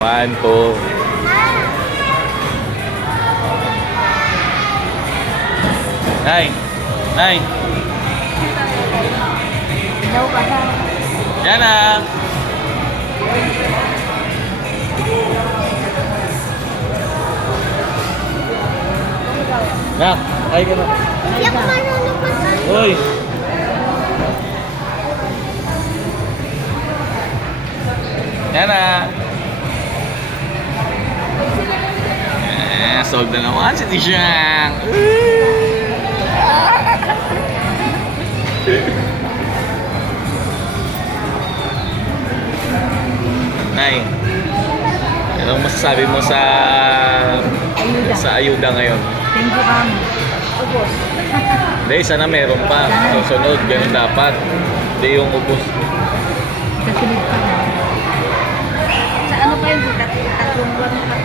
1, 2. Nay! Nay! Daw ka sa... Yan na! Nak! Ay ka na! Hindi ako marunong mag-ano. Uy! Yan na! Solve na naman si Tishang! Nay, anong masasabi mo sa ayuda ngayon? Thank you, Kami. Ubos. Hindi, sana meron pa. Susunod, ganun dapat. Hindi yung ubos. Kasunod pa na. Sa ano pa yung tatlong buwan pa?